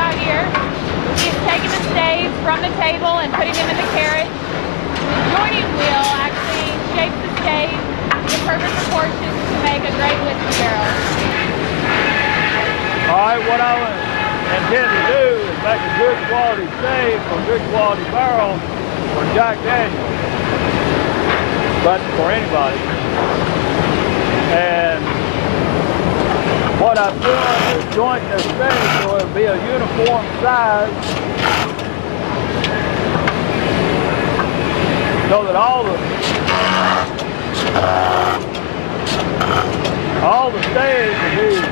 out here. He's taking the staves from the table and putting them in the carriage. The joining wheel actually shapes the stave to perfect proportions to make a great whiskey barrel. All right, what I intend to do is make a good quality stave for a good quality barrel for Jack Daniels, but for anybody. And what I've done is joint this stave so it'll be a uniform size, so that all the staves will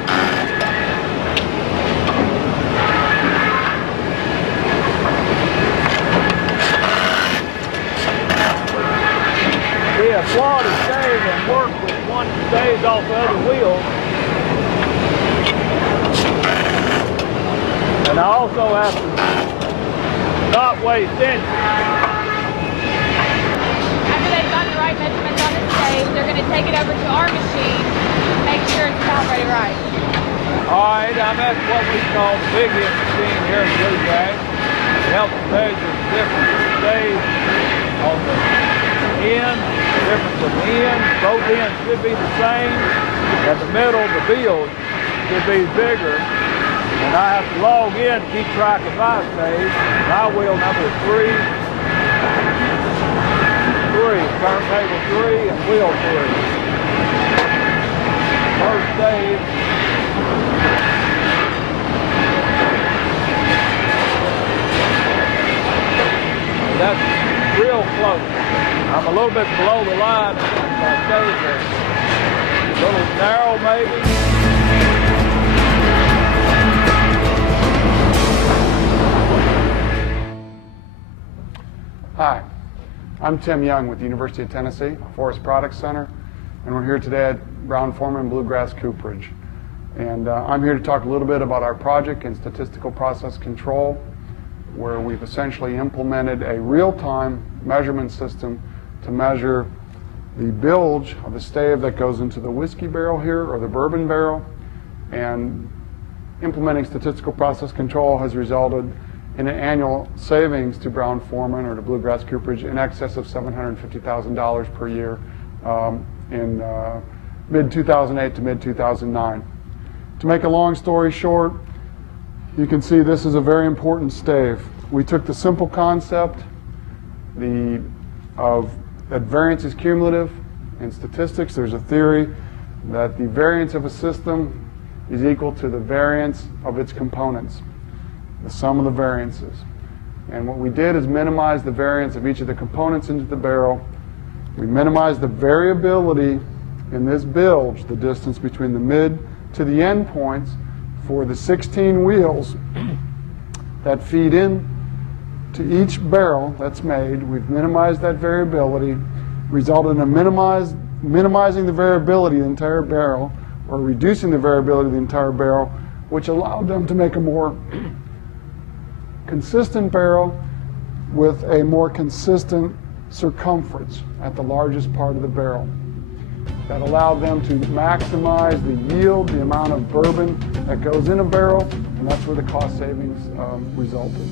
be a quality stave and work with one staves off the other wheel. And I also have to not waste inches. After they've gotten the right measurements on the stave, they're going to take it over to our machine to make sure it's calibrated right. All right, I'm at what we call the Bilge machine here in Bilge. It helps measure the difference of staves on the end, the difference of the ends. Both ends should be the same. At the middle, the bilge should be bigger. And I have to log in to keep track of my staves. My wheel number 3, turntable 3, and wheel 3. First stave. That's real close. I'm a little bit below the line in my stave there. A little narrow maybe. Hi, I'm Tim Young with the University of Tennessee Forest Products Center, and we're here today at Brown-Forman Bluegrass Cooperage. And I'm here to talk a little bit about our project in statistical process control, where we've essentially implemented a real-time measurement system to measure the bilge of the stave that goes into the whiskey barrel here, or the bourbon barrel. And implementing statistical process control has resulted in an annual savings to Brown-Forman or to Bluegrass Cooperage in excess of $750,000 per year in mid-2008 to mid-2009. To make a long story short, you can see this is a very important stave. We took the simple concept that variance is cumulative. In statistics, there's a theory that the variance of a system is equal to the variance of its components, the sum of the variances. And what we did is minimize the variance of each of the components into the barrel. We minimized the variability in this bilge, the distance between the mid to the end points, for the 16 wheels that feed in to each barrel that's made. We've minimized that variability, resulted in minimizing the variability of the entire barrel, or reducing the variability of the entire barrel, which allowed them to make a more consistent barrel with a more consistent circumference at the largest part of the barrel. That allowed them to maximize the yield, the amount of bourbon that goes in a barrel, and that's where the cost savings resulted.